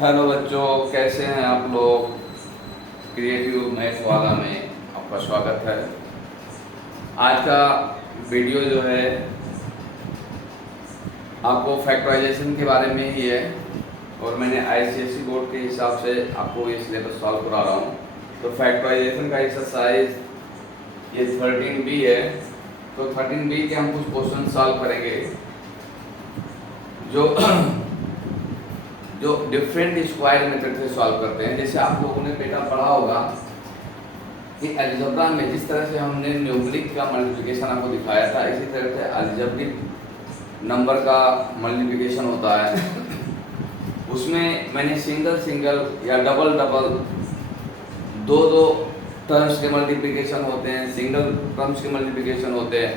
Hello बच्चों, कैसे हैं आप लोग। क्रिएटिव मैथ वाला में आपका स्वागत है। आज का वीडियो जो है आपको फैक्टराइजेशन के बारे में ही है और मैंने आईसीएसई बोर्ड के हिसाब से आपको ये सिलेबस सॉल्व करा रहा हूँ। तो फैक्टराइजेशन का एक्सरसाइज ये 13B है। तो 13B के हम कुछ क्वेश्चन सॉल्व करेंगे जो डिफरेंट स्क्वायर मेथड से सॉल्व करते हैं। जैसे आप लोगों ने बेटा पढ़ा होगा कि अलजेब्रा में जिस तरह से हमने न्यूमेरिक का मल्टीप्लिकेशन आपको दिखाया था, इसी तरह से अलजेब्रिक नंबर का मल्टीप्लिकेशन होता है। उसमें मैंने सिंगल या डबल दो टर्म्स के मल्टीप्लिकेशन होते हैं, सिंगल टर्म्स के मल्टीप्लिकेशन होते हैं।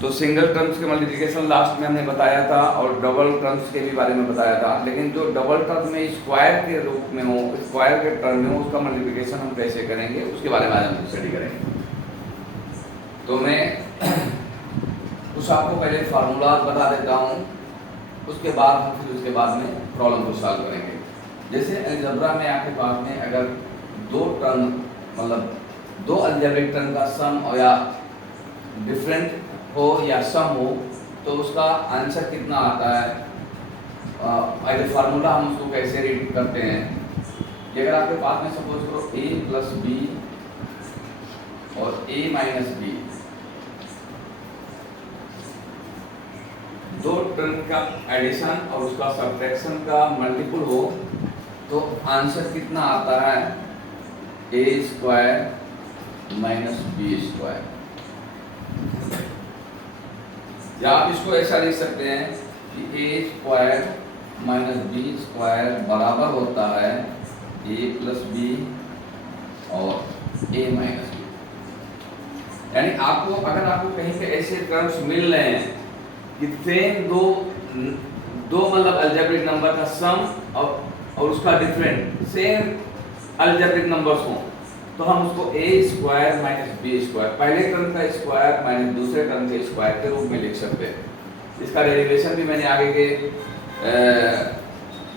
तो सिंगल टर्म्स के मल्टीप्लिकेशन लास्ट में हमने बताया था और डबल टर्म्स के भी बारे में बताया था। लेकिन जो डबल टर्म में स्क्वायर के रूप में हो, स्क्वायर के टर्म में हो, उसका मल्टीप्लिकेशन हम कैसे करेंगे उसके बारे में आज हम स्टडी करेंगे। तो मैं कुछ आपको पहले फार्मूला बता देता हूँ, उसके बाद हम फिर उसके बाद में प्रॉब्लम को सॉल्व करेंगे। जैसे अलजेब्रा में आपके पास में अगर दो टर्म मतलब दो अलजेब्रिक टर्म का सम और या डिफरेंट हो या सम हो तो उसका आंसर कितना आता है। अगर फार्मूला हम उसको कैसे रीड करते हैं कि अगर आपके पास में सपोज करो a प्लस बी और a माइनस बी दो टर्म का एडिशन और उसका सब्ट्रैक्शन का मल्टीपल हो तो आंसर कितना आता है a square minus B square. या आप इसको ऐसा लिख सकते हैं कि a square minus B square बराबर होता है a प्लस बी और a माइनस बी। यानी आपको अगर आपको कहीं पे ऐसे टर्म्स मिल रहे हैं कि सेम दो मतलब अलजेब्रिक नंबर का सम और उसका डिफरेंट सेम अलजेब्रिक नंबर्स हों तो हम उसको a square minus B square पहले टर्म का स्क्वायर माइनस दूसरे टर्म के स्क्वायर के रूप में लिख सकते हैं। इसका डेरिवेशन भी मैंने आगे के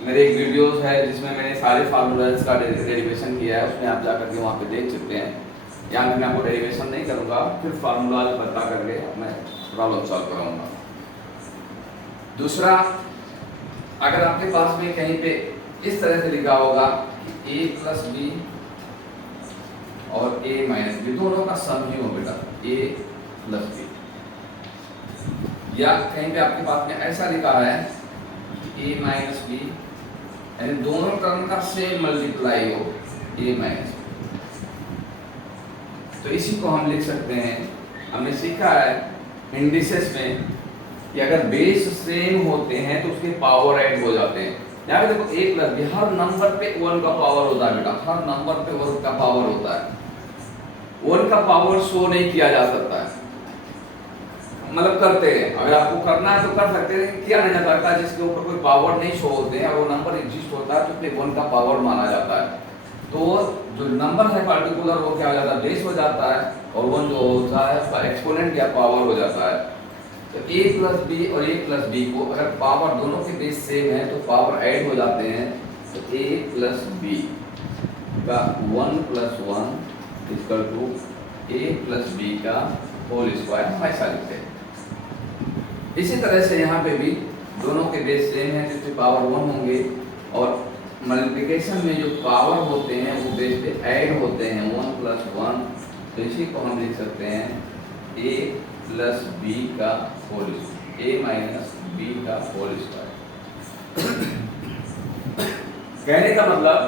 मेरे एक वीडियोस है जिसमें मैंने सारे फार्मूलाज का डेरिवेशन किया है, उसमें आप जाकर के वहाँ पे देख सकते हैं। यहाँ मैं आपको डेरिवेशन नहीं करूँगा, फिर फार्मूलाज बता करके मैं प्रॉब्लम सॉल्व कराऊँगा। दूसरा, अगर आपके पास में कहीं पे इस तरह से लिखा होगा कि a प्लस बी और a माइनस बी दोनों का सम ही हो बेटा a प्लस बी, या कहीं पे आपके पास में ऐसा लिखा है कि a माइनस बी यानी दोनों टर्म का सेम मल्टीप्लाई हो a माइनस बी, तो इसी को हम लिख सकते हैं। हमने सीखा है इंडिसेस में कि अगर बेस सेम होते हैं तो उसके पावर ऐड हो जाते हैं। यहाँ पे देखो a प्लस बी हर नंबर पे 1 का पावर होता है बेटा, हर नंबर पे 1 का पावर होता है। 1 का पावर शो नहीं किया जा सकता है, मतलब करते हैं अगर आपको करना है तो कर सकते हैं, किया नहीं करता जिसके ऊपर कोई पावर नहीं शो होते हैं और वो नंबर एग्जिस्ट होता है तो उसमें 1 का पावर माना जाता है। तो जो नंबर है पर्टिकुलर वो क्या हो जाता है, बेस हो जाता है और 1 जो होता है उसका एक्सपोनेंट या पावर हो जाता है। तो a प्लस बी और a प्लस बी को अगर पावर दोनों के बेस सेम है तो पावर ऐड हो जाते हैं। तो a प्लस बी का 1 plus 1 equal to a plus B का होल स्क्वायर हम ऐसा लिखते हैं। इसी तरह से यहाँ पे भी दोनों के बेस सेम है तो इसके पावर 1 होंगे और मल्टीप्लिकेशन में जो पावर होते हैं वो बेस पे ऐड होते हैं 1 प्लस 1, तो इसी को हम लिख सकते हैं a प्लस बी का whole square a minus B का होल स्क्वायर। कहने का मतलब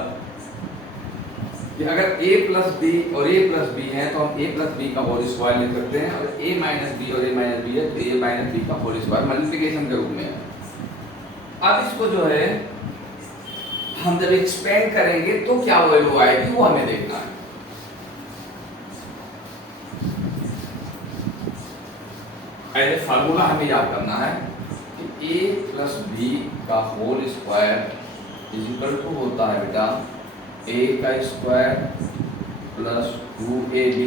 कि अगर a प्लस बी और a प्लस बी है तो हम a प्लस बी का होल स्क्वायर लिख सकते हैं, और a माइनस बी और a माइनस बी है तो a माइनस बी का होल स्क्वायर मल्टीप्लिकेशन के रूप में है। अब इसको जो है हम जब एक्सपेंड करेंगे तो क्या वैल्यू आएगी वो हमें देखना है। पहले फार्मूला हमें याद करना है कि a प्लस बी का whole square is equal to होता है बेटा a का square plus 2ab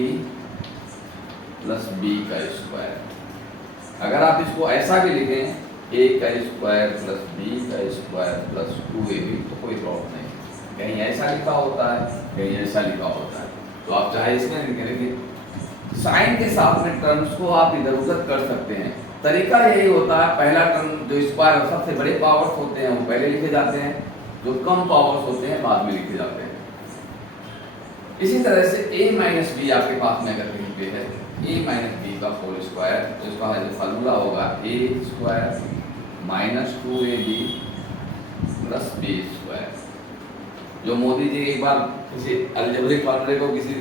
plus b का स्क्वायर। अगर आप इसको ऐसा भी लिखें ए का स्क्वायर प्लस बी का स्क्वायर प्लस 2ab, तो कोई प्रॉब्लम नहीं, कहीं ऐसा लिखा होता है कहीं ऐसा लिखा होता है, तो आप चाहे इसमें लिखेंगे साइन के साथ में टर्म्स को आप इधर उधर कर सकते हैं। तरीका यही होता है, पहला टर्म जो स्क्वायर सबसे बड़े पावर्स होते हैं वो पहले लिखे जाते हैं, जो कम पावर्स होते हैं बाद में लिखे जाते हैं। इसी तरह से a माइनस बी आपके पास में अगर कहीं पे है a माइनस बी का होल स्क्वायर, तो इसका जो फार्मूला होगा a square minus 2ab plus B square, जो मोदी जी एक बार किसी अलजेब्रिक फार्मूले को किसी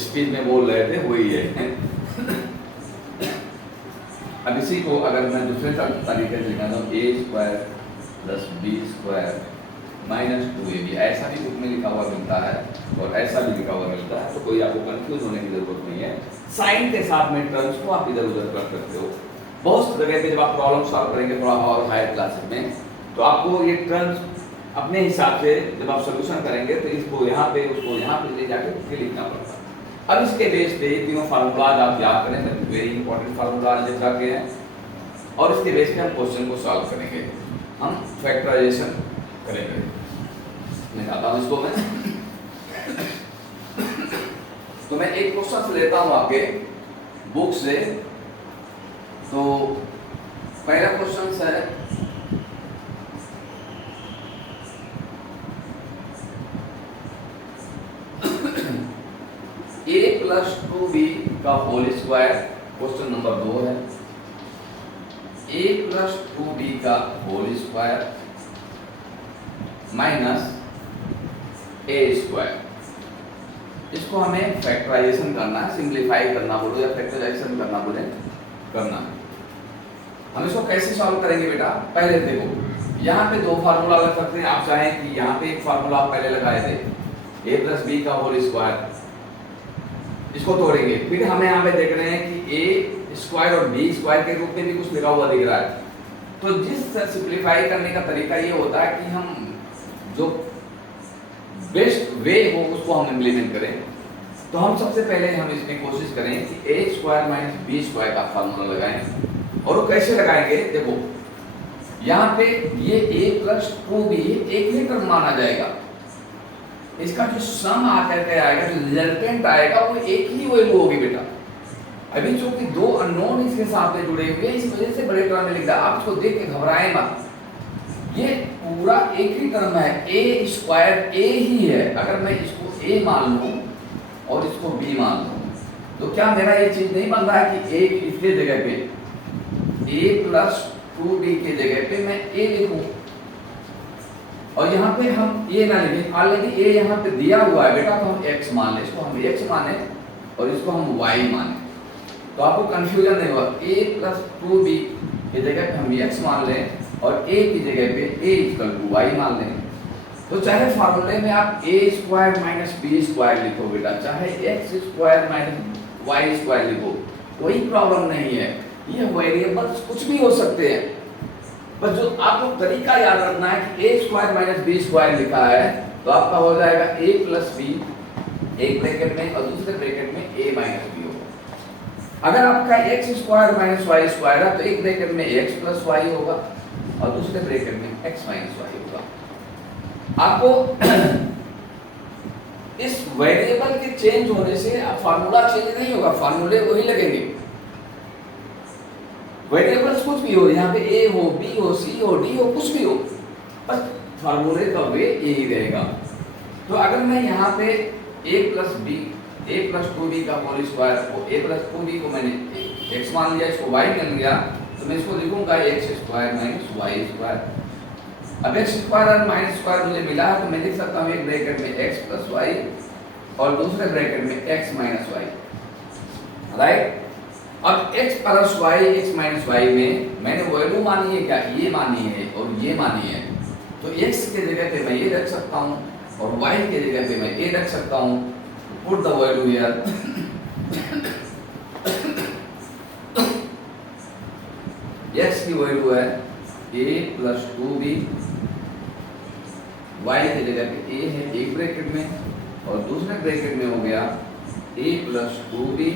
स्पीच में बोल रहे थे वही है। अब इसी को अगर मैं दूसरे तरीके से लिखा दूँ a square plus B square minus 2ab, ऐसा भी बुक में लिखा हुआ मिलता है और ऐसा भी लिखा हुआ मिलता है, तो कोई आपको कंफ्यूज होने की जरूरत नहीं है। साइन के साथ में टर्म्स को आप इधर उधर कर सकते हो। बहुत जगह पे जब आप प्रॉब्लम सॉल्व करेंगे थोड़ा और हायर क्लासेस में, तो आपको ये टर्म्स अपने हिसाब से जब आप सोल्यूशन करेंगे तो इसको यहाँ पे उसको यहाँ पे ले जाके फिर लिखना पड़ता है। अब इसके बेस पे तीनों फार्मूलाज आप याद करें, वेरी इंपॉर्टेंट फार्मूलाज लिखा के हैं, और इसके बेस पे हम क्वेश्चन को सॉल्व करेंगे, हम फैक्टराइजेशन करेंगे। निकालता हूँ इसको मैं। तो मैं एक क्वेश्चन लेता हूँ आपके बुक से। तो पहला क्वेश्चन है a प्लस 2b का होल स्क्वायर, क्वेश्चन नंबर 2 है। a प्लस 2b का whole square minus a square, इसको हमें फैक्टराइजेशन करना है, सिंप्लीफाई करना बोलो या फैक्टराइजेशन करना बोले, करना है। हम इसको कैसे सॉल्व करेंगे बेटा, पहले देखो यहाँ पे दो फार्मूला लग सकते हैं। आप चाहें कि यहाँ पे एक फार्मूला आप पहले लगाए थे a प्लस बी का होल स्क्वायर, इसको तोड़ेंगे, फिर हमें यहाँ पे देख रहे हैं कि a स्क्वायर और b स्क्वायर के रूप में भी कुछ लिखा हुआ दिख रहा है। तो जिस सिंप्लीफाई करने का तरीका ये होता है कि हम जो बेस्ट वे हो उसको हम इम्प्लीमेंट करें। तो हम सबसे पहले हम इसमें कोशिश करें कि a square minus B square का फार्मूला लगाएं। और वो कैसे लगाएंगे, देखो यहाँ पे ये a प्लस 2b एक ही टर्म माना जाएगा, इसका जो सम आकर के आएगा, जो रिजल्टेंट आएगा वो एक ही वैल्यू होगी बेटा। अभी चूंकि दो अननोन इसके साथ में जुड़े हुए, इस वजह से बड़े टर्म में लिख रहा है। आप इसको देख के घबराएं मत, ये पूरा एक ही टर्म है, a स्क्वायर a ही है। अगर मैं इसको a मान लूं और इसको b मान लूं, तो क्या मेरा ये चीज नहीं बन रहा है कि a इसके जगह पे a प्लस 2b के जगह पे मैं a लिखूं, और यहाँ पे हम a ना लिखें, ऑलरेडी a यहाँ पे दिया हुआ है बेटा, तो हम x मान लें, इसको हम x माने और इसको हम y माने, तो आपको कंफ्यूजन नहीं होगा। a प्लस 2b की जगह पे हम x मान लें और a की जगह पे a इक्वल टू y मान लें। तो चाहे फार्मूले में आप a square minus B square लिखो बेटा, चाहे x square minus y square लिखो, कोई प्रॉब्लम नहीं है। ये वेरिएबल्स कुछ भी हो सकते हैं, बस जो आपको तरीका याद रखना है कि a square minus B square लिखा है तो आपका हो जाएगा a प्लस बी एक ब्रैकेट में और दूसरे ब्रैकेट में a माइनस बी होगा। अगर आपका x square minus Y square है तो एक ब्रैकेट में x प्लस वाई होगा और दूसरे ब्रैकेट में x माइनस वाई होगा। आपको इस वेरिएबल के चेंज होने से फार्मूला चेंज नहीं होगा, फार्मूले वही लगेंगे। वेरिएबल्स कुछ भी हो, यहाँ पे a हो, b हो, c हो, d हो, कुछ भी हो, बस फार्मूले का वे यही रहेगा। तो अगर मैं यहाँ पे a प्लस 2b का होल स्क्वायर को a प्लस 2b को मैंने x मान लिया, इसको y मिल गया, तो मैं इसको लिखूंगा x square minus Y square. अब x स्क्वायर और माइनस स्क्वायर मुझे मिला है तो मैं लिख सकता हूँ एक ब्रैकेट में x प्लस वाई और दूसरे ब्रैकेट में x माइनस वाई, राइट। अब x plus Y x minus Y में मैंने वैल्यू मानी है क्या, ये मानी है और ये मानी है, तो x के जगह पे मैं ये रख सकता हूँ और y के जगह पे मैं ये रख सकता हूँ। Put the value here, x की वैल्यू है a प्लस 2b, y के जगह पे a है एक ब्रैकेट में और दूसरे ब्रैकेट में हो गया a प्लस 2b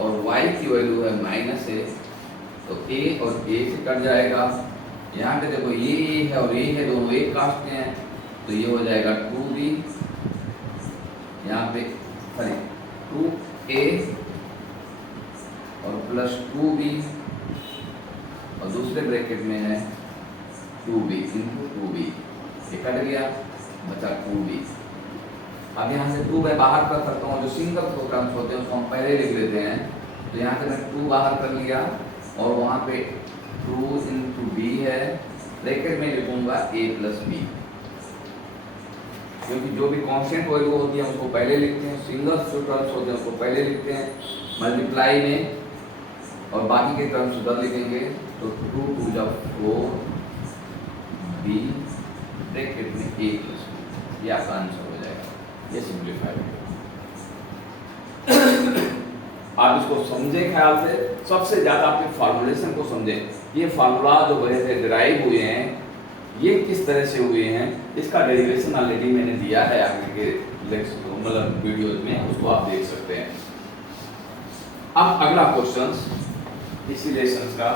और y की वैल्यू है माइनस a, तो ए और ए से कट जाएगा। यहाँ पे देखो ये ए है और ए है, दोनों एक काटते हैं, तो ये हो जाएगा 2b, यहाँ पे सॉरी 2a और प्लस 2b, और दूसरे ब्रैकेट में है 2b इंटू 2b, ये कट गया, बचा 2b। अब यहाँ से 2 मैं बाहर कर सकता हूँ, जो सिंगल टर्म्स होते हैं उसको हम पहले लिख लेते हैं। तो यहाँ से मैं 2 बाहर कर लिया और वहाँ पे 2 इंटू बी है, ब्रैकेट में लिखूंगा a प्लस बी, क्योंकि जो भी कांस्टेंट वैल्यू होती है उसको पहले लिखते हैं, सिंगल जो टर्म्स होते हैं उसको पहले लिखते हैं मल्टीप्लाई में, और बाकी के टर्म्स उधर लिखेंगे। तो 2 2 जा 4 b ब्रैकेट में a प्लस बी, ये आपका आंसर हो जाएगा। ये सिंप्लीफाइड आप इसको समझे ख्याल से, सबसे ज्यादा आपके फार्मूलेशन को समझे। ये फार्मूला जो वजह से डिराइव हुए हैं ये किस तरह से हुए हैं, इसका डेरिवेशन ऑलरेडी मैंने दिया है आगे के मतलब वीडियोज में, उसको आप देख सकते हैं। अब अगला क्वेश्चन इसी लेसन का,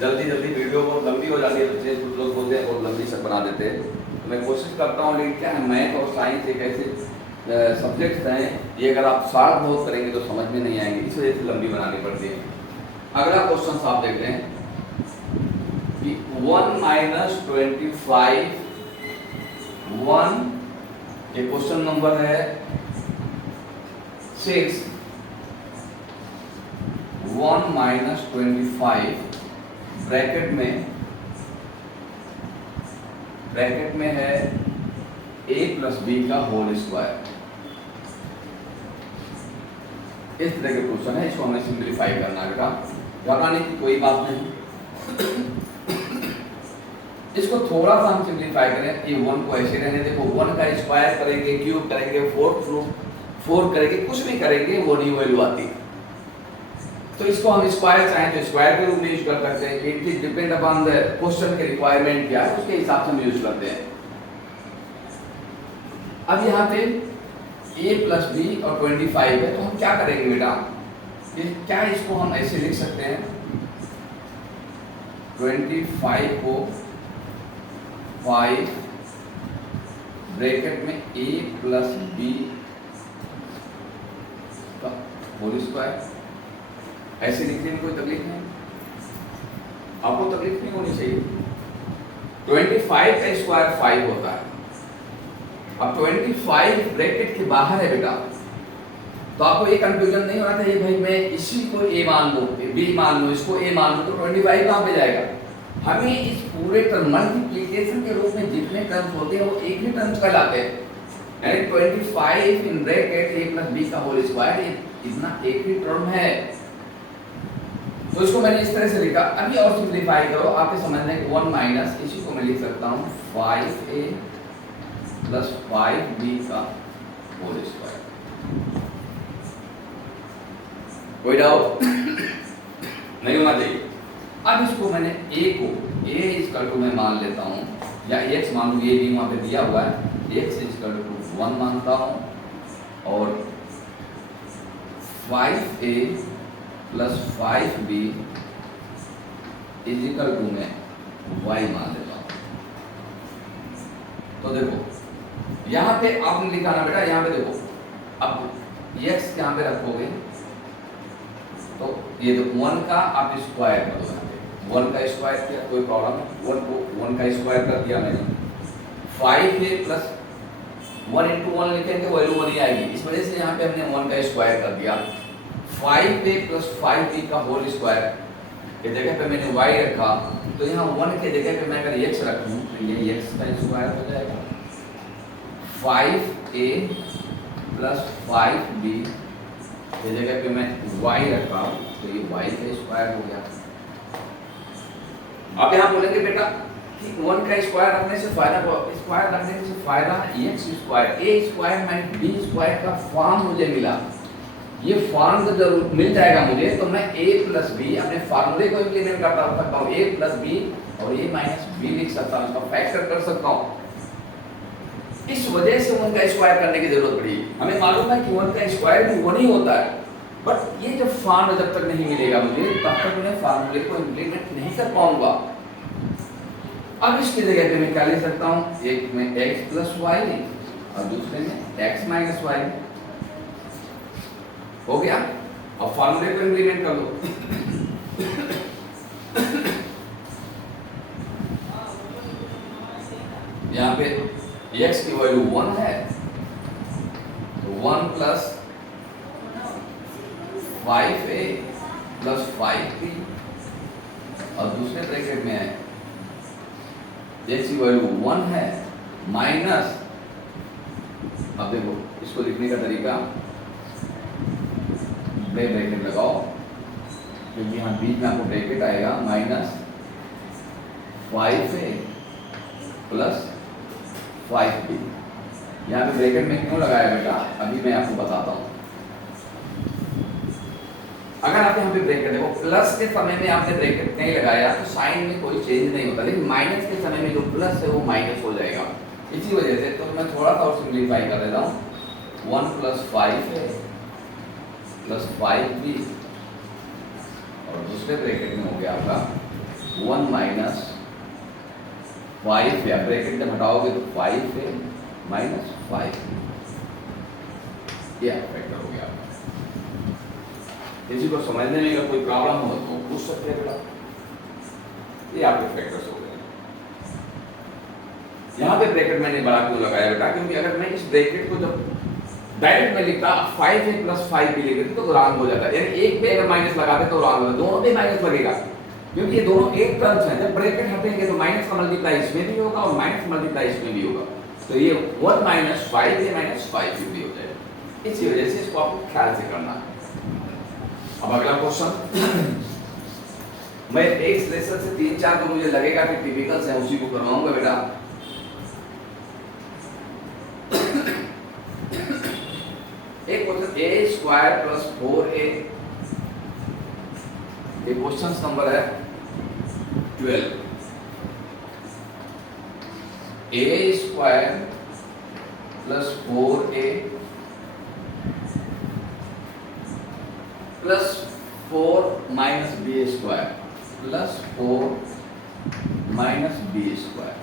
जल्दी जल्दी वीडियो बहुत लंबी हो जाती है, बच्चे कुछ लोग बोलते हैं बहुत लंबी से बना देते हैं, तो मैं कोशिश करता हूँ। लेकिन क्या है, मैथ और साइंस एक ऐसे सब्जेक्ट्स हैं, ये अगर आप शॉर्ट बहुत करेंगे तो समझ में नहीं आएंगे, इस वजह से लंबी बनानी पड़ती है। अगला क्वेश्चन आप देख रहे हैं कि 1 माइनस 25 1, ये क्वेश्चन नंबर है 6। 1 माइनस 25 ब्रैकेट में है a प्लस बी का होल स्क्वायर। इस तरह के क्वेश्चन है, इसको हमें सिंप्लीफाई करना है, घबराने की कोई बात नहीं। इसको थोड़ा सा हम सिंप्लीफाई करें, ये 1 को ऐसे रहने देखो, 1 का स्क्वायर करेंगे, क्यूब करेंगे, 4 करेंगे, कुछ भी करेंगे वो न्यू वैल्यू आती है। तो इसको हम स्क्वायर चाहें तो स्क्वायर के रूप में यूज कर सकते हैं, it is depend upon the question के रिक्वायरमेंट क्या है, उसके हिसाब से हम यूज करते हैं। अब यहाँ पे a प्लस बी और 25 है, तो हम क्या करेंगे बेटा, क्या इसको हम ऐसे लिख सकते हैं, 25 को 5 ब्रैकेट में a प्लस बी का होल स्क्वायर, ऐसे लिखने में कोई तकलीफ नहीं, आपको तकलीफ नहीं होनी चाहिए। 25 का स्क्वायर 5 होता है। अब 25 ब्रैकेट के बाहर है बेटा, तो आपको ये कंफ्यूजन नहीं होना चाहिए भाई मैं इसी को a मान लूं, b मान लूं, इसको a मान लूं, तो 25 कहाँ पे जाएगा। हमें इस पूरे टर्म मल्टीप्लिकेशन के रूप में जितने टर्म्स होते हैं वो एक ही टर्म्स कहलाते हैं, यानी 25 in bracket a plus b का होल स्क्वायर, इतना एक ही टर्म है। तो इसको मैंने इस तरह से लिखा। अभी और सिंप्लीफाई करो, आपके समझने को 1 माइनस, इसी को मैं लिख सकता हूँ 5a प्लस 5b का होल स्क्वायर। कोई डाउट नहीं होना चाहिए। अब इसको मैंने a को a इक्वल टू मैं मान लेता हूँ, या x मान लूँ, ये भी वहाँ पे दिया हुआ है, x इक्वल टू 1 मानता हूँ, और 5a plus 5b is equal to मैं y मान लेता हूँ। तो देखो यहाँ पे आपने लिखा ना बेटा, यहाँ पे देखो, अब x यहाँ पे रखोगे तो ये तो 1 का आप स्क्वायर कर दो, 1 का स्क्वायर किया कोई प्रॉब्लम नहीं, 1 को 1 का स्क्वायर कर दिया मैंने, 5a प्लस 1 इंटू 1 लिखेंगे वैल्यू 1 ही आएगी, इस वजह से यहाँ पे हमने 1 का स्क्वायर कर दिया। 5a प्लस 5b का होल स्क्वायर के जगह पे मैंने y रखा, तो यहाँ 1 के जगह पे मैं अगर x रखूँ तो ये x का स्क्वायर हो जाएगा। 5a प्लस 5b के जगह पे मैं y रखा, तो ये y का स्क्वायर हो गया। अब यहाँ बोलेंगे बेटा कि 1 का स्क्वायर रखने से फायदा, स्क्वायर रखने से फायदा x square, a square minus b square का फॉर्म मुझे मिला, ये फॉर्म तो जरूर मिल जाएगा मुझे, तो मैं a प्लस बी अपने फार्मूले को इम्प्लीमेंट कर सकता हूँ, a प्लस बी और a माइनस बी लिख सकता हूँ, इसका फैक्टर कर सकता हूँ। इस वजह से 1 का स्क्वायर करने की जरूरत पड़ी। हमें मालूम है कि 1 का स्क्वायर भी 1 ही होता है, बट ये जब फॉर्म जब तक नहीं मिलेगा मुझे तब तक मैं फार्मूले को इम्प्लीमेंट नहीं कर पाऊंगा। अब इसकी जगह पे मैं क्या ले सकता हूँ, एक में x प्लस वाई और दूसरे में x माइनस वाई। हो गया। अब फार्मूले को इम्प्लीमेंट कर लो। यहाँ पे x की वैल्यू 1 है तो 1 प्लस 5a प्लस 5b और दूसरे ब्रैकेट में है x की वैल्यू 1 है माइनस, अब देखो इसको लिखने का तरीका, ब्रैकेट लगाओ क्योंकि यहाँ बीच में आपको ब्रैकेट आएगा, माइनस 5a प्लस 5b। यहाँ पे ब्रैकेट में क्यों लगाया बेटा, अभी मैं आपको बताता हूँ। अगर आप यहाँ पे ब्रैकेट देखो, प्लस के समय में आपने ब्रैकेट नहीं लगाया तो साइन में कोई चेंज नहीं होता, लेकिन माइनस के समय में जो प्लस है वो माइनस हो जाएगा। इसी वजह से तो मैं थोड़ा सा और सिंप्लीफाई कर देता हूँ, 1 प्लस 5 है प्लस 5b और दूसरे ब्रैकेट में हो गया आपका 1 माइनस 5 है, ब्रैकेट जब हटाओगे तो 5 है माइनस 5, ये फैक्टर हो गया। किसी को समझने में अगर कोई प्रॉब्लम हो तो पूछ सकते हैं बेटा, ये आपके फैक्टर्स हो गए। यहाँ पे ब्रैकेट मैंने बड़ा क्यों लगाया बेटा, क्योंकि अगर मैं इस ब्रैकेट को जब डायरेक्ट में लिखता 5a प्लस 5b लिख देते तो रॉन्ग हो जाता है, यानी एक पे अगर माइनस लगाते तो रॉन्ग होता, दोनों पे माइनस लगेगा क्योंकि ये दोनों एक टर्म्स हैं। जब ब्रैकेट हटेंगे तो माइनस का मल्टीप्लाई इसमें भी होगा और माइनस मल्टीप्लाई इसमें भी होगा, तो ये 1 माइनस 5a माइनस 5b भी हो जाएगा। इसी वजह से इसको आपको ख्याल से करना है। अब अगला क्वेश्चन, मैं एक लेसन से 3-4 तो मुझे लगेगा कि टिपिकल्स हैं, उसी को करवाऊंगा बेटा। एक question a square plus 4a, ये क्वेश्चन नंबर है 12। a square plus 4a plus 4 minus B square plus 4 minus B square.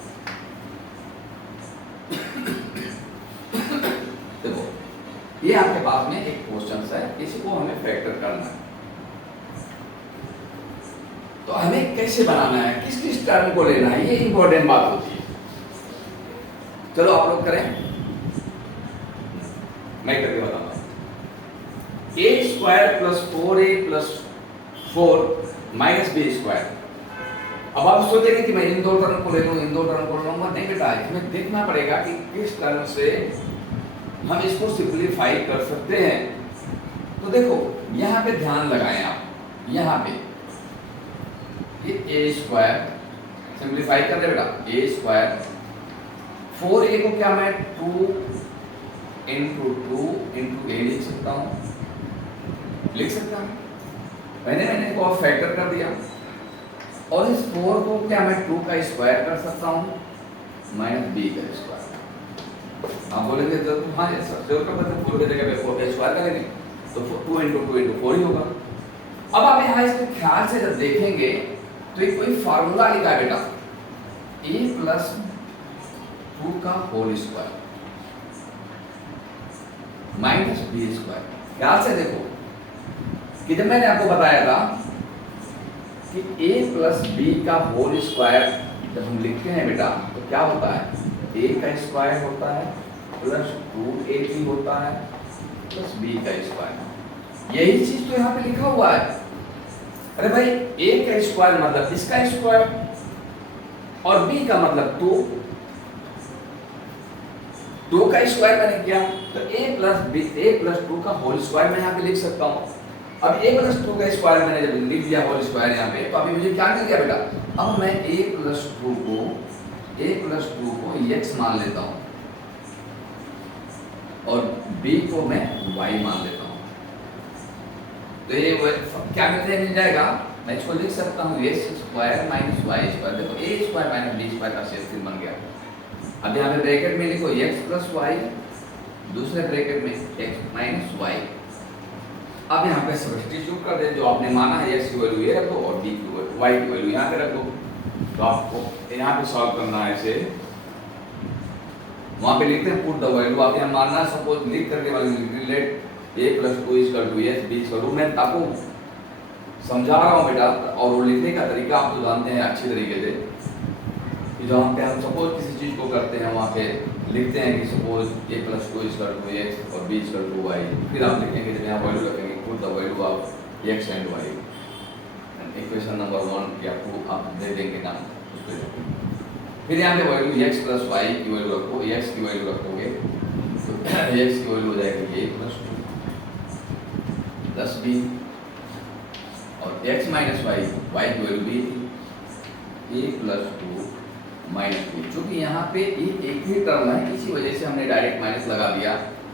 देखो ये आपके पास में एक क्वेश्चन है, इसी को हमें फैक्टर करना है, तो हमें कैसे बनाना है, किस किस टर्म को लेना है, ये इंपॉर्टेंट बात होती है। चलो आप लोग करें, मैं करके बताता हूं। a square plus 4a plus 4 minus B square. अब आप सोचेंगे कि मैं इन दो टर्म को ले लूं, इन दो टर्म को लूंगा, नहीं बेटा, इसमें देखना पड़ेगा कि किस टर्म से हम इसको सिंपलीफाई कर सकते हैं। तो देखो यहाँ पे ध्यान लगाएं आप, यहाँ पे ये a स्क्वायर सिंपलीफाई कर रहे बेटा, a स्क्वायर 4a को क्या मैं 2 इंटू 2 इंटू a लिख सकता हूँ, लिख सकता हूँ। मैंने इसको फैक्टर कर दिया और इस 4 को क्या मैं 2 का स्क्वायर कर सकता हूँ माइनस b का स्क्वायर। आप बोलेंगे तो हाँ सर जरूर कर सकते हैं, 4 की जगह पे 4 का स्क्वायर करेंगे तो 2 इंटू 2 इंटू 4 ही होगा। अब आप यहाँ इसको ख्याल से जब देखेंगे तो एक कोई फार्मूला लिखा है बेटा, a प्लस 2 का whole square minus B square. ख्याल से देखो कि जब मैंने आपको बताया था कि a प्लस बी का होल स्क्वायर जब हम लिखते हैं बेटा तो क्या होता है, a का स्क्वायर होता है प्लस 2ab होता है प्लस b का स्क्वायर। यही चीज तो यहाँ पे लिखा हुआ है। अरे भाई a का स्क्वायर मतलब इसका स्क्वायर और b का मतलब 2 का स्क्वायर मैंने किया तो a प्लस 2 का होल स्क्वायर मैं यहाँ पे लिख सकता हूँ। अब a प्लस 2 का स्क्वायर मैंने जब लिख दिया होल स्क्वायर यहाँ पे, तो अभी मुझे क्या मिल गया बेटा, अब मैं a प्लस 2 को x मान लेता हूँ और b को मैं y मान लेता हूँ। तो ये क्या मिल जाएगा, मैं इसको लिख सकता हूँ x square minus y square. देखो a square minus b square का शेष बन गया। अब यहाँ पे ब्रैकेट में लिखो x प्लस y, दूसरे ब्रैकेट में x माइनस y। अब यहाँ पे सब्स्टिट्यूट कर दे, जो आपने माना है x की वैल्यू ये रख दो और b की वैल्यू y की वैल्यू यहाँ पे रख दो। तो आपको यहाँ पे सॉल्व करना है इसे, वहाँ पे लिखते हैं पुट द वैल्यू, आप यहाँ मानना सपोज लिख करके रिलेट a + 2 = x, b = मैं आपको समझा रहा हूँ बेटा, और वो लिखने का तरीका आप तो जानते हैं अच्छी तरीके से कि जहाँ पे हम सपोज किसी चीज़ को करते हैं वहाँ पे लिखते हैं कि सपोज a + 2 = x और b = y, फिर आप लिखेंगे जब यहाँ वैल्यू रखेंगे put the value of x and y, equation number 1 या 2 आप दे देंगे ना उस पर, फिर यहाँ पे वैल्यू x + y की वैल्यू रखो, x की वैल्यू रखोगे तो x की वैल्यू हो जाएगी a + 2 प्लस b, और x - y, y की वैल्यू b थी, a + 2 - b, चूँकि यहाँ पे एक ही टर्म है इसी वजह से हमने डायरेक्ट माइनस लगा दिया।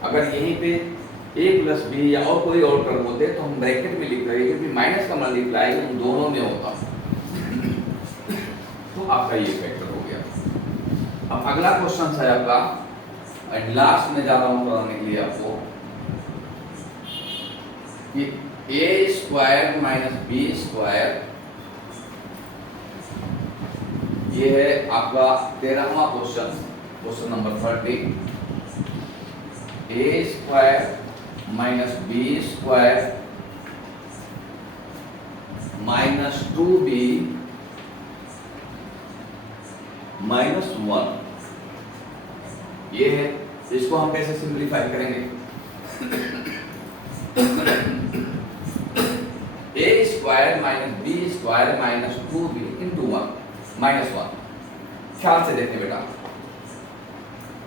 अगर यहीं पे a + b या और कोई और टर्म होते तो हम ब्रैकेट में लिख रहे, क्योंकि माइनस का मल्टीप्लाई उन दोनों में होता तो आपका ये फैक्टर हो गया। अब अगला क्वेश्चन है आपका, एंड लास्ट में जा रहा हूँ कराने के लिए आपको, कि a² - b², ये है आपका 13वां question, question number 30। a² - b² - 2b - 1, ये है, इसको हम कैसे सिंप्लीफाई करेंगे? a² - b² - 2b × 1 -1, ख्याल से देखने बेटा,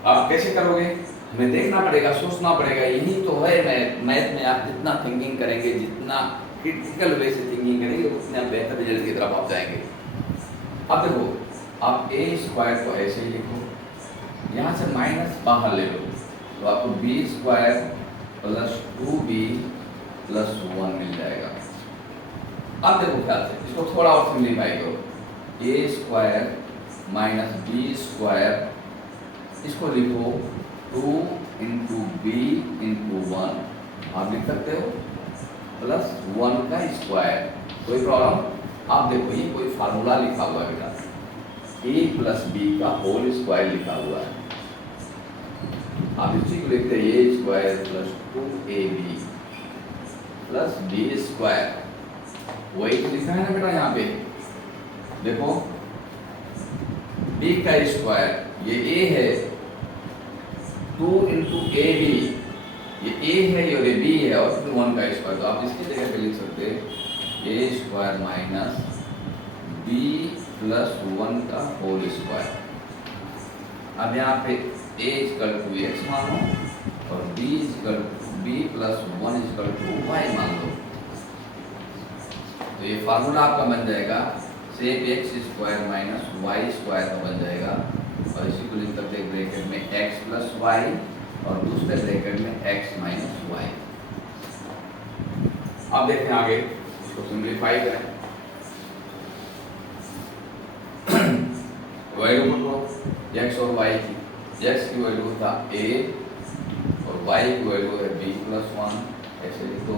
आप कैसे करोगे हमें देखना पड़ेगा, सोचना पड़ेगा, यही तो है मैथ में। आप जितना थिंकिंग करेंगे, जितना क्रिटिकल वे से थिंकिंग करेंगे, उतना बेहतर रिजल्ट की तरफ आप जाएंगे। अब देखो, आप a² को ऐसे ही लिखो, यहाँ से माइनस बाहर ले लो तो आपको b² + 2b + 1 मिल जाएगा। अब देखो ख्याल से इसको थोड़ा और सिंप्लीफाई करो, a² - b², इसको लिखो 2 × b × 1, आप लिख सकते हो, प्लस 1 का स्क्वायर, कोई प्रॉब्लम? आप देखो ये कोई फार्मूला लिखा हुआ है बेटा, a + b का होल स्क्वायर लिखा हुआ है, आप इसी को लिखते हैं a² + 2ab + b², वही तो लिखा है ना बेटा यहाँ पे, देखो b का स्क्वायर, ये a है, 2 × ab, ये a है और ये b है, और फिर 1 का स्क्वायर, तो आप इसकी जगह पे लिख सकते हैं a² - b + 1 का होल स्क्वायर। अब यहाँ पे a = x मानो और b + 1 = y मान लो, तो ये फार्मूला आपका बन जाएगा सेक x² - y² का बन जाएगा, और इसी को लिख सकते हैं ब्रैकेट में x + y और दूसरे ब्रैकेट में x - y। अब देखते हैं आगे, इसको सिंप्लीफाई करें, वैल्यू को x और y की, x की वैल्यू था a और y की वैल्यू है b + 1, ऐसे लिख दो।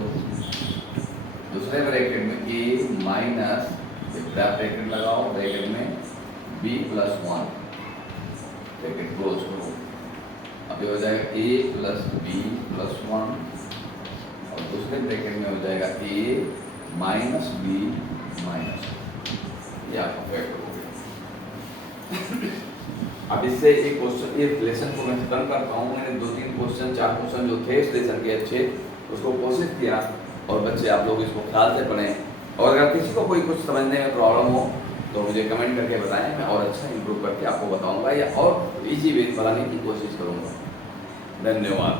दूसरे ब्रैकेट में a माइनस ब्रैकेट लगाओ, ब्रैकेट में b + 1, ब्रैकेट क्लोज करो, अब ये हो जाएगा a + b + 1, और दूसरे ब्रैकेट में हो जाएगा a - b - 1, ये आपका फैक्टर हो गया। अब इससे एक क्वेश्चन, ये लेसन को मैं खत्म करता हूँ। मैंने 2-3 क्वेश्चन 4 क्वेश्चन जो थे इस लेसन के अच्छे, उसको कोशिश किया, और बच्चे आप लोग इसको ख्याल से पढ़ें, और अगर किसी को कोई कुछ समझने में प्रॉब्लम हो तो मुझे कमेंट करके बताएं, मैं और अच्छा इंप्रूव करके आपको बताऊंगा या और इजी वे बनाने की कोशिश करूंगा। धन्यवाद।